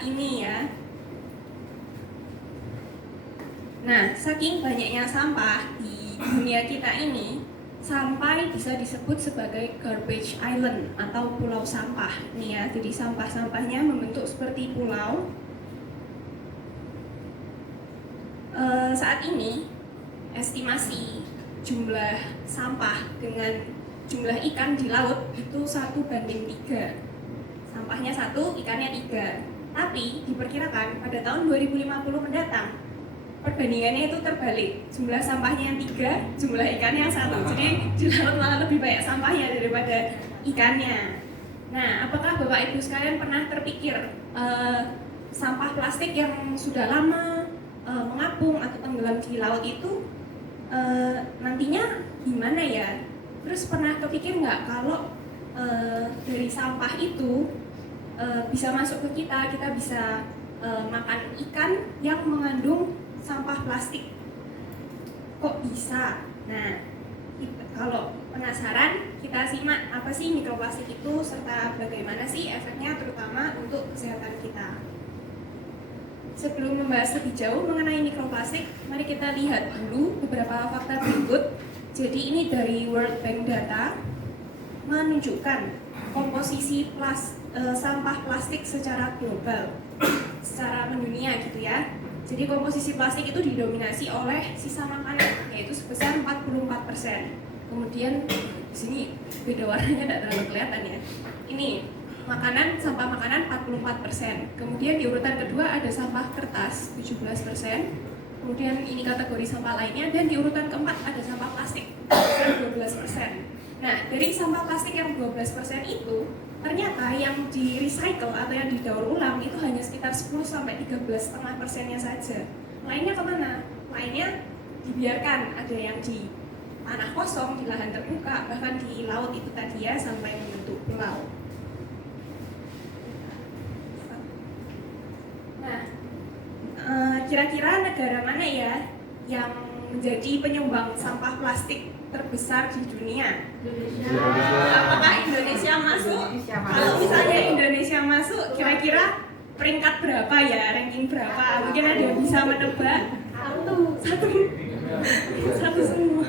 saat ini ya. Nah, saking banyaknya sampah di dunia kita ini, sampai bisa disebut sebagai garbage island atau pulau sampah. Ini ya, jadi sampah-sampahnya membentuk seperti pulau. Saat ini estimasi jumlah sampah dengan jumlah ikan di laut itu 1:3. Sampahnya 1, ikannya 3. Tapi diperkirakan pada tahun 2050 mendatang perbandingannya itu terbalik. Jumlah sampahnya yang 3, jumlah ikannya yang 1. Jadi di laut malah lebih banyak sampahnya daripada ikannya. Nah, apakah Bapak Ibu sekalian pernah terpikir sampah plastik yang sudah lama mengapung atau tenggelam di laut itu nantinya gimana ya? Terus pernah kepikir nggak kalau dari sampah itu bisa masuk ke kita bisa makan ikan yang mengandung sampah plastik? Kok bisa? Nah, kalau penasaran, kita simak apa sih mikroplastik itu serta bagaimana sih efeknya terutama untuk kesehatan kita. Sebelum membahas lebih jauh mengenai mikroplastik, mari kita lihat dulu beberapa fakta berikut. Jadi ini dari World Bank data menunjukkan komposisi sampah plastik secara global, secara mendunia gitu ya. Jadi komposisi plastik itu didominasi oleh sisa makanan, yaitu sebesar 44%. Kemudian di sini beda warnanya tidak terlalu kelihatan ya. Ini sampah makanan 44%. Kemudian di urutan kedua ada sampah kertas 17%. Kemudian ini kategori sampah lainnya, dan di urutan keempat ada sampah plastik 12%. Nah, dari sampah plastik yang 12% itu ternyata yang di recycle atau yang didaur ulang itu hanya sekitar 10-13,5%-nya saja. Lainnya kemana? Lainnya dibiarkan, ada yang di tanah kosong, di lahan terbuka, bahkan di laut itu tadi ya, sampai membentuk pulau. Nah, kira-kira negara mana ya yang menjadi penyumbang sampah plastik terbesar di dunia? Indonesia. Apakah Indonesia masuk? Kalau misalnya Indonesia masuk, kira-kira peringkat berapa ya? Ranking berapa? Mungkin ada yang bisa menebak? Satu semua.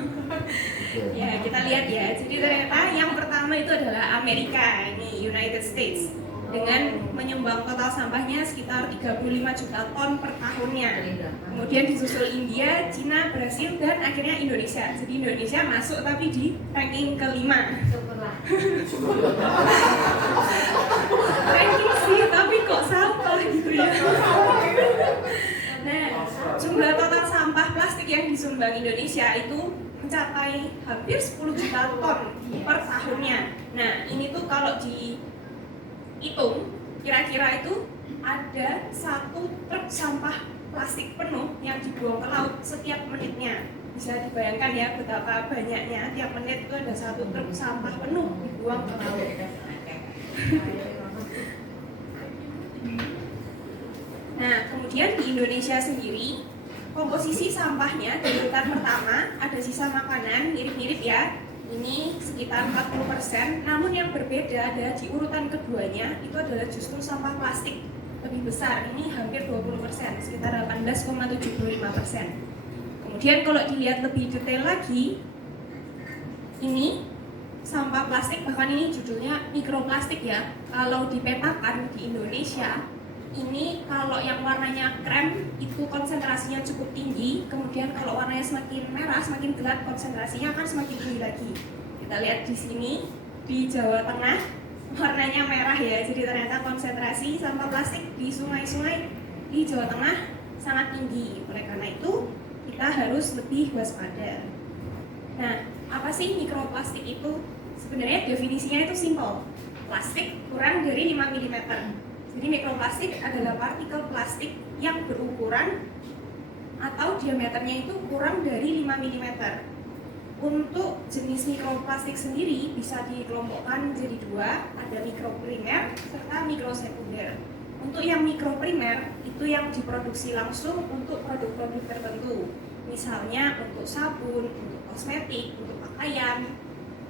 Ya, kita lihat ya. Jadi ternyata yang pertama itu adalah Amerika, ini United States, dengan menyumbang total sampahnya sekitar 35 juta ton per tahunnya. Kemudian disusul India, Cina, Brasil, dan akhirnya Indonesia. Jadi Indonesia masuk tapi di ranking kelima. Ranking sih, tapi kok sampah gitu ya. Nah, jumlah total sampah plastik yang disumbang Indonesia itu mencapai hampir 10 juta ton per tahunnya. Nah, ini tuh kalau dihitung, kira-kira itu ada 1 truk sampah plastik penuh yang dibuang ke laut setiap menitnya. Bisa dibayangkan ya betapa banyaknya, tiap menit itu ada 1 truk sampah penuh dibuang ke laut. Nah, kemudian di Indonesia sendiri, komposisi sampahnya di urutan pertama ada sisa makanan, mirip-mirip ya. Ini sekitar 40%, namun yang berbeda ada di urutan keduanya, itu adalah justru sampah plastik lebih besar, ini hampir 20%, sekitar 18,75%. Kemudian kalau dilihat lebih detail lagi, ini sampah plastik, bahkan ini judulnya mikroplastik ya. Kalau dipetakan di Indonesia, ini kalau yang warnanya krem itu konsentrasinya cukup tinggi, kemudian kalau warnanya semakin merah, semakin gelap, konsentrasinya akan semakin tinggi lagi. Kita lihat di sini, di Jawa Tengah warnanya merah ya, jadi ternyata konsentrasi sampah plastik di sungai-sungai di Jawa Tengah sangat tinggi. Oleh karena itu kita harus lebih waspada. Nah, apa sih mikroplastik itu? Sebenarnya definisinya itu simpel, plastik kurang dari 5 mm. Jadi mikroplastik adalah partikel plastik yang berukuran atau diameternya itu kurang dari 5 mm. Untuk jenis mikroplastik sendiri bisa dikelompokkan jadi 2, ada mikroprimer serta mikrosekunder. Untuk yang mikroprimer itu yang diproduksi langsung untuk produk-produk tertentu, misalnya untuk sabun, untuk kosmetik, untuk pakaian,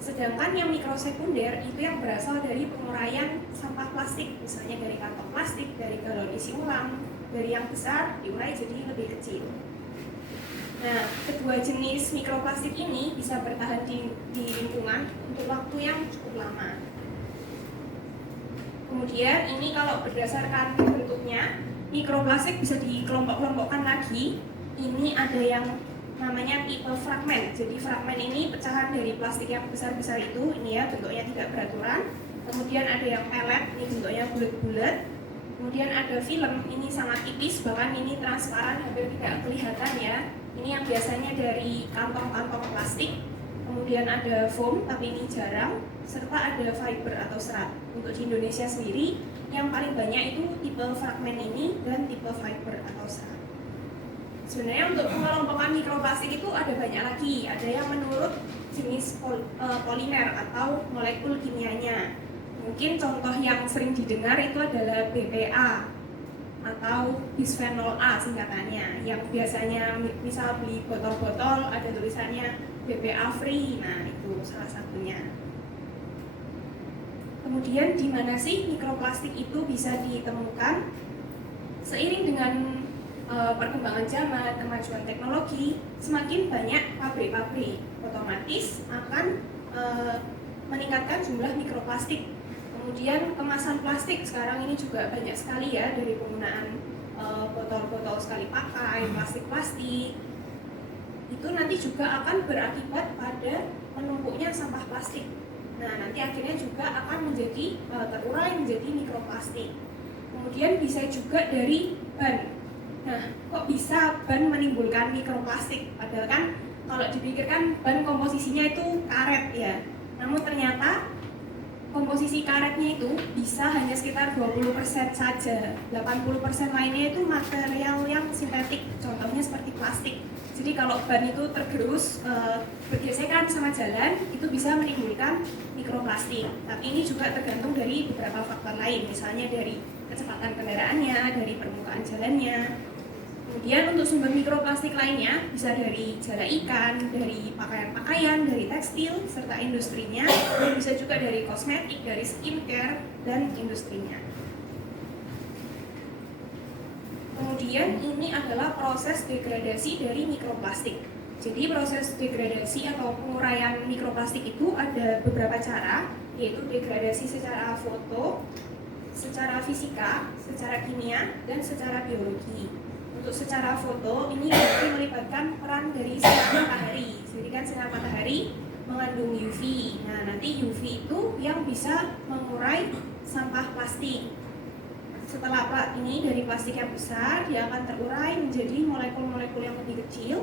Sedangkan yang mikrosekunder itu yang berasal dari penguraian sampah plastik, misalnya dari kantong plastik, dari galon isi ulang, dari yang besar diurai jadi lebih kecil. Nah, kedua jenis mikroplastik ini bisa bertahan di lingkungan untuk waktu yang cukup lama. Kemudian ini kalau berdasarkan bentuknya, mikroplastik bisa dikelompok-kelompokkan lagi. Ini ada yang namanya tipe fragmen. Jadi fragmen ini pecahan dari plastik yang besar-besar itu, ini ya bentuknya tidak beraturan. Kemudian ada yang pelet, ini bentuknya bulat-bulat. Kemudian ada film, ini sangat tipis, bahkan ini transparan, hampir tidak kelihatan ya. Ini yang biasanya dari kantong-kantong plastik. Kemudian ada foam, tapi ini jarang. Serta ada fiber atau serat. Untuk di Indonesia sendiri, yang paling banyak itu tipe fragmen ini dan tipe fiber atau serat. Sebenarnya untuk pengelompokan mikroplastik itu ada banyak lagi. Ada yang menurut jenis polimer atau molekul kimianya. Mungkin contoh yang sering didengar itu adalah BPA atau bisphenol A singkatannya, yang biasanya misal beli botol-botol ada tulisannya BPA free. Nah, itu salah satunya. Kemudian di mana sih mikroplastik itu bisa ditemukan? Seiring dengan perkembangan zaman, kemajuan teknologi, semakin banyak pabrik-pabrik, otomatis akan meningkatkan jumlah mikroplastik. Kemudian kemasan plastik sekarang ini juga banyak sekali ya, dari penggunaan botol-botol sekali pakai, plastik-plastik. Itu nanti juga akan berakibat pada menumpuknya sampah plastik. Nah, nanti akhirnya juga akan menjadi terurai menjadi mikroplastik. Kemudian bisa juga dari ban. Nah, kok bisa ban menimbulkan mikroplastik? Padahal kan kalau dipikirkan ban komposisinya itu karet ya. Namun ternyata komposisi karetnya itu bisa hanya sekitar 20% saja. 80% lainnya itu material yang sintetik, contohnya seperti plastik. Jadi kalau ban itu tergerus, bergesekan sama jalan, itu bisa menimbulkan mikroplastik. Tapi ini juga tergantung dari beberapa faktor lain, misalnya dari kecepatan kendaraannya, dari permukaan jalannya. Kemudian untuk sumber mikroplastik lainnya bisa dari jala ikan, dari pakaian-pakaian, dari tekstil, serta industrinya, dan bisa juga dari kosmetik, dari skincare, dan industrinya. Kemudian ini adalah proses degradasi dari mikroplastik. Jadi proses degradasi atau penguraian mikroplastik itu ada beberapa cara, yaitu degradasi secara foto, secara fisika, secara kimia, dan secara biologi. Untuk secara foto, ini berarti melibatkan peran dari sinar matahari. Jadi kan sinar matahari mengandung UV. Nah, nanti UV itu yang bisa mengurai sampah plastik. Setelah ini dari plastik yang besar, dia akan terurai menjadi molekul-molekul yang lebih kecil.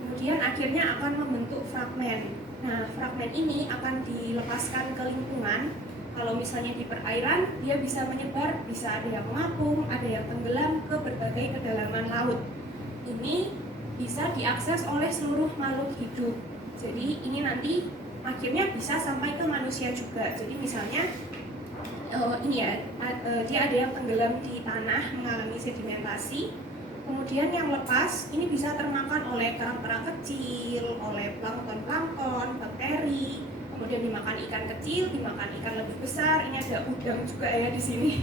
Kemudian akhirnya akan membentuk fragmen. Nah, fragmen ini akan dilepaskan ke lingkungan. Kalau misalnya di perairan, dia bisa menyebar, bisa ada yang mengapung, ada yang tenggelam ke berbagai kedalaman laut. Ini bisa diakses oleh seluruh makhluk hidup. Jadi ini nanti akhirnya bisa sampai ke manusia juga. Jadi misalnya ini ya, dia ada yang tenggelam di tanah mengalami sedimentasi. Kemudian yang lepas ini bisa termakan oleh kerang-kerang kecil, oleh plankton-plankton, bakteri. Kemudian dimakan ikan kecil, dimakan ikan lebih besar. Ini ada udang juga ya di sini.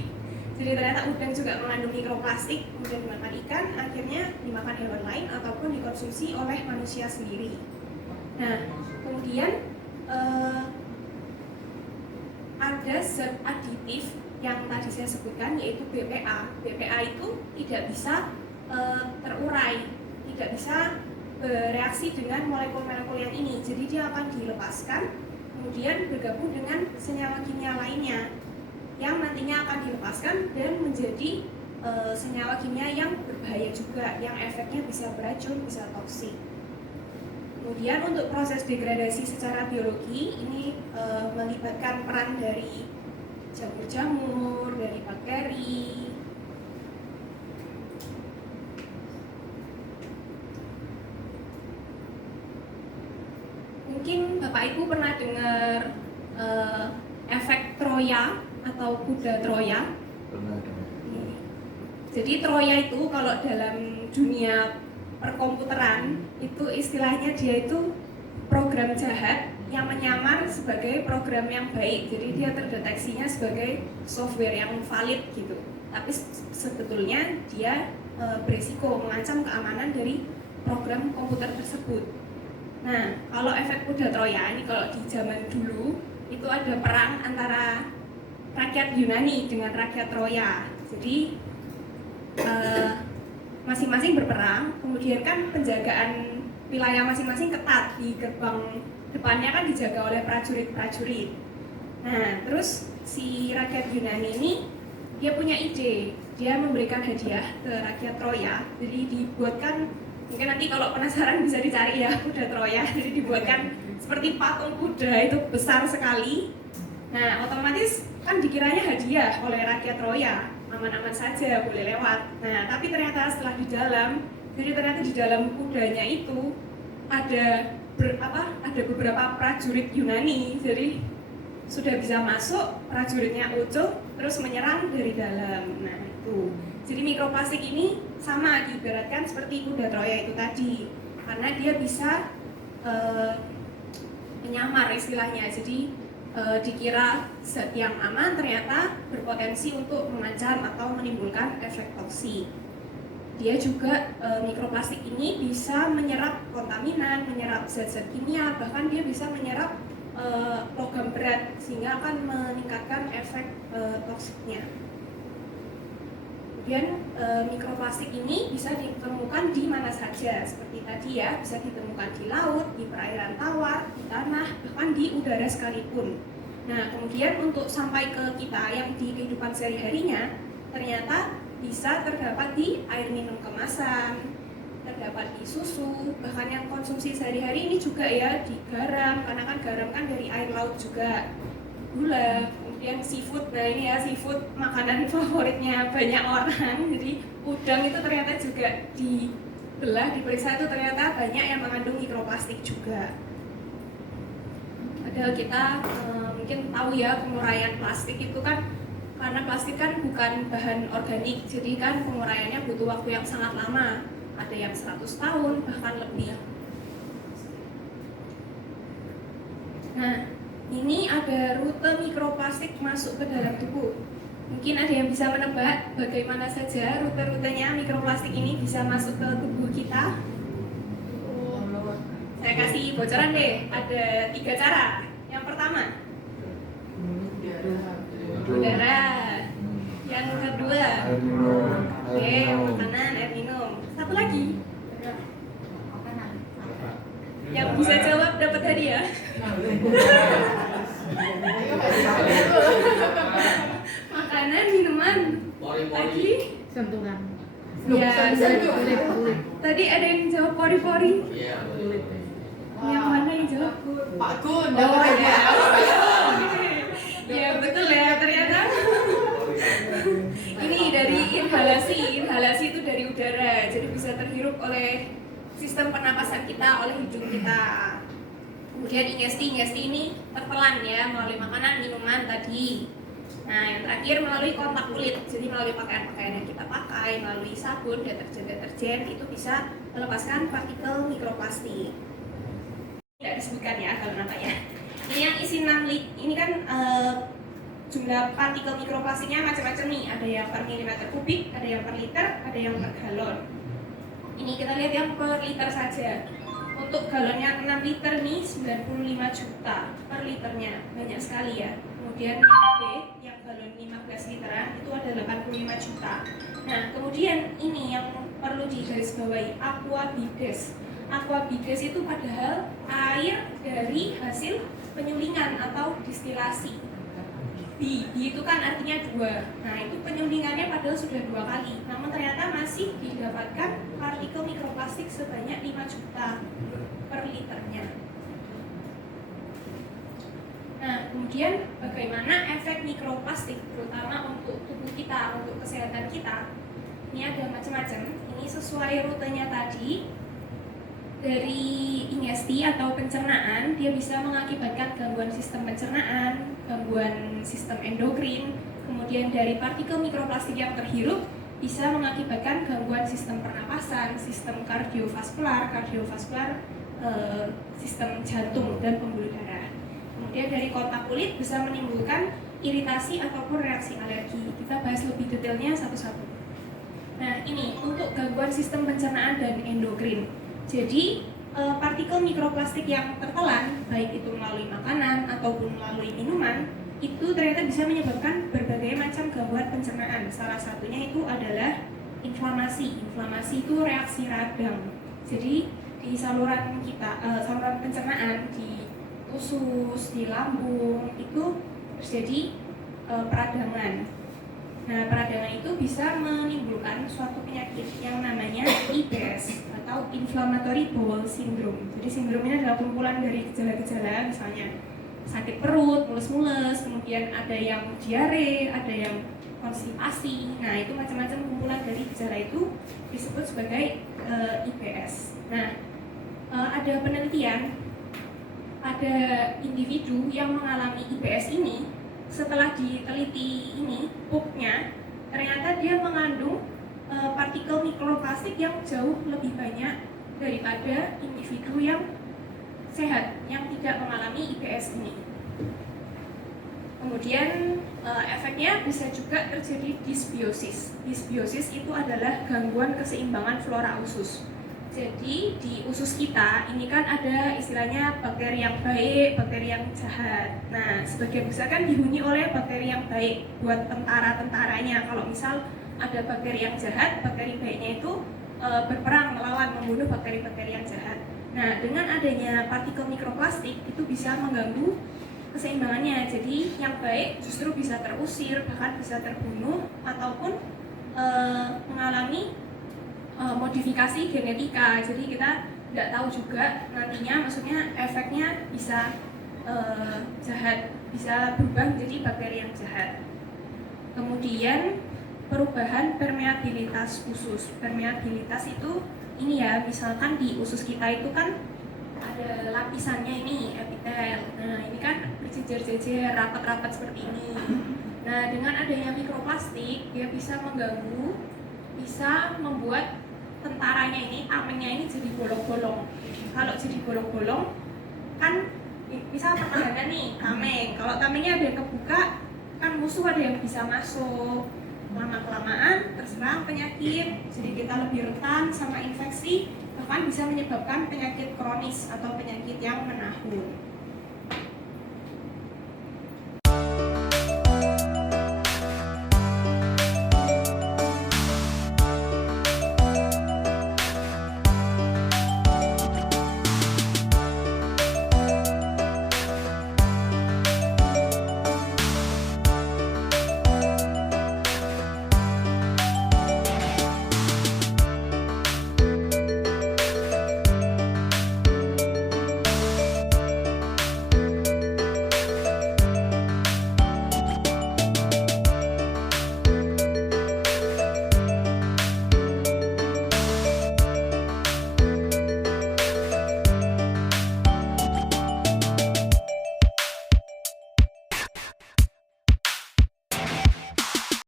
Jadi ternyata udang juga mengandung mikroplastik. Kemudian dimakan ikan, akhirnya dimakan hewan lain ataupun dikonsumsi oleh manusia sendiri. Nah, kemudian ada zat aditif yang tadi saya sebutkan, yaitu BPA. BPA itu tidak bisa terurai, tidak bisa bereaksi dengan molekul-molekul yang ini. Jadi dia akan dilepaskan, kemudian bergabung dengan senyawa kimia lainnya yang nantinya akan dilepaskan dan menjadi senyawa kimia yang berbahaya juga, yang efeknya bisa beracun, bisa toksik. Kemudian untuk proses degradasi secara biologi ini melibatkan peran dari jamur-jamur, dari bakteri. Mungkin Bapak Ibu pernah dengar efek Troya atau kuda Troya. Pernah dengar. Jadi Troya itu kalau dalam dunia perkomputeran itu istilahnya dia itu program jahat yang menyamar sebagai program yang baik, jadi dia terdeteksinya sebagai software yang valid gitu, tapi sebetulnya dia berisiko mengancam keamanan dari program komputer tersebut. Nah, kalau efek kuda Troya ini kalau di zaman dulu itu ada perang antara rakyat Yunani dengan rakyat Troya. Jadi masing-masing berperang, kemudian kan penjagaan wilayah masing-masing ketat, di gerbang depannya kan dijaga oleh prajurit-prajurit. Nah, terus si rakyat Yunani ini dia punya ide, dia memberikan hadiah ke rakyat Troya. Jadi dibuatkan, mungkin nanti kalau penasaran bisa dicari ya kuda Troya. Jadi dibuatkan seperti patung kuda itu besar sekali. Nah, otomatis kan dikiranya hadiah oleh rakyat Troya, aman-aman saja, boleh lewat. Nah, tapi ternyata setelah di dalam, jadi ternyata di dalam kudanya itu ada beberapa prajurit Yunani. Jadi sudah bisa masuk, prajuritnya ucul, terus menyerang dari dalam. Nah itu, jadi mikroplastik ini sama diibaratkan seperti kuda Troya itu tadi, karena dia bisa menyamar istilahnya. Jadi dikira zat yang aman ternyata berpotensi untuk mengancam atau menimbulkan efek toksik. Dia juga mikroplastik ini bisa menyerap kontaminan, menyerap zat-zat kimia, bahkan dia bisa menyerap logam berat sehingga akan meningkatkan efek toksiknya. Kemudian mikroplastik ini bisa ditemukan di mana saja, seperti tadi ya, bisa ditemukan di laut, di perairan tawar, di tanah, bahkan di udara sekalipun. Nah, kemudian untuk sampai ke kita yang di kehidupan sehari-harinya, ternyata bisa terdapat di air minum kemasan, terdapat di susu, bahkan yang konsumsi sehari-hari ini juga ya, di garam, karena kan garam kan dari air laut juga, gula, kemudian seafood. Nah ini ya, seafood makanan favoritnya banyak orang. Jadi udang itu ternyata juga dibelah, diperiksa itu ternyata banyak yang mengandung mikroplastik juga. Padahal kita mungkin tahu ya, penguraian plastik itu kan, karena plastik kan bukan bahan organik, jadi kan penguraiannya butuh waktu yang sangat lama, ada yang 100 tahun bahkan lebih. Nah, ini ada rute mikroplastik masuk ke dalam tubuh. Mungkin ada yang bisa menebak bagaimana saja rute-rutenya mikroplastik ini bisa masuk ke tubuh kita. Saya kasih bocoran deh, ada 3 cara. Yang pertama, udara. Yang kedua, oke, makanan, air minum. Satu lagi, yang bisa jawab dapat hadiah. Makanan, minuman, lagi sentuhan. ya, tadi ada yang jawab pori-pori. Yang mana yang jawab? Pak Gun, Oh ya, ya betul ya, ternyata ini dari inhalasi itu dari udara, jadi bisa terhirup oleh sistem pernapasan kita, oleh hidung kita. Kemudian ingesti ini tertelan ya, melalui makanan, minuman tadi. Nah yang terakhir melalui kontak kulit, jadi melalui pakaian-pakaian yang kita pakai, melalui sabun, deterjen itu bisa melepaskan partikel mikroplastik. Tidak disebutkan ya kalau namanya. Ini yang isi 6 ini kan jumlah partikel mikroplastiknya macam-macam nih, ada yang per milimeter kubik, ada yang per liter, ada yang per galon. Ini kita lihat yang per liter saja. Untuk galonnya 6 liter nih 95 juta per liternya, banyak sekali ya. Kemudian yang B, yang galon 15 literan itu ada 85 juta. Nah kemudian ini yang perlu digarisbawahi, aqua bides. Aqua bides itu padahal air dari hasil penyulingan atau distilasi. B itu kan artinya 2. Nah itu penyulingannya padahal sudah 2 kali, namun ternyata masih didapatkan partikel mikroplastik sebanyak 5 juta per liternya. Nah kemudian bagaimana efek mikroplastik terutama untuk tubuh kita, untuk kesehatan kita? Ini ada macam-macam. Ini sesuai rutenya tadi. Dari ingesti atau pencernaan, dia bisa mengakibatkan gangguan sistem pencernaan, gangguan sistem endokrin. Kemudian dari partikel mikroplastik yang terhirup bisa mengakibatkan gangguan sistem pernapasan, sistem kardiovaskular, sistem jantung dan pembuluh darah. Kemudian dari kontak kulit bisa menimbulkan iritasi ataupun reaksi alergi. Kita bahas lebih detailnya satu-satu. Nah, ini untuk gangguan sistem pencernaan dan endokrin. Jadi, partikel mikroplastik yang tertelan, baik itu melalui makanan ataupun melalui minuman, itu ternyata bisa menyebabkan berbagai macam gangguan pencernaan. Salah satunya itu adalah inflamasi. Inflamasi itu reaksi radang. Jadi, di saluran kita, saluran pencernaan, di usus, di lambung, itu terjadi peradangan. Nah, peradangan itu bisa menimbulkan suatu penyakit yang namanya IBS atau Inflammatory Bowel Syndrome. Jadi sindrom ini adalah kumpulan dari gejala-gejala, misalnya sakit perut, mules-mules, kemudian ada yang diare, ada yang konstipasi. Nah, itu macam-macam kumpulan dari gejala itu disebut sebagai IBS. Nah, ada penelitian, ada individu yang mengalami IBS ini. Setelah diteliti ini, pupnya, ternyata dia mengandung partikel mikroplastik yang jauh lebih banyak daripada individu yang sehat, yang tidak mengalami IBS ini. Kemudian efeknya bisa juga terjadi dysbiosis. Dysbiosis itu adalah gangguan keseimbangan flora usus. Jadi di usus kita ini kan ada istilahnya bakteri yang baik, bakteri yang jahat. Nah, sebagian besar kan dihuni oleh bakteri yang baik buat tentara-tentaranya. Kalau misal ada bakteri yang jahat, bakteri baiknya itu berperang melawan, membunuh bakteri-bakteri yang jahat. Nah, dengan adanya partikel mikroplastik itu bisa mengganggu keseimbangannya. Jadi yang baik justru bisa terusir, bahkan bisa terbunuh ataupun mengalami modifikasi genetika. Jadi kita tidak tahu juga nantinya, maksudnya efeknya bisa jahat, bisa berubah menjadi bakteri yang jahat. Kemudian perubahan permeabilitas usus. Permeabilitas itu ini ya, misalkan di usus kita itu kan ada lapisannya ini, epitel. Nah, ini kan berjejer-jejer, rapat-rapat seperti ini. Nah, dengan adanya mikroplastik, dia bisa mengganggu, bisa membuat tentaranya ini, tamengnya ini jadi bolong-bolong. Kalau jadi bolong-bolong, kan misal pertahanan nih, tameng. Kalau tamengnya ada yang kebuka, kan musuh ada yang bisa masuk. Lama-kelamaan terserang penyakit, jadi kita lebih rentan sama infeksi, bahkan bisa menyebabkan penyakit kronis atau penyakit yang menahun.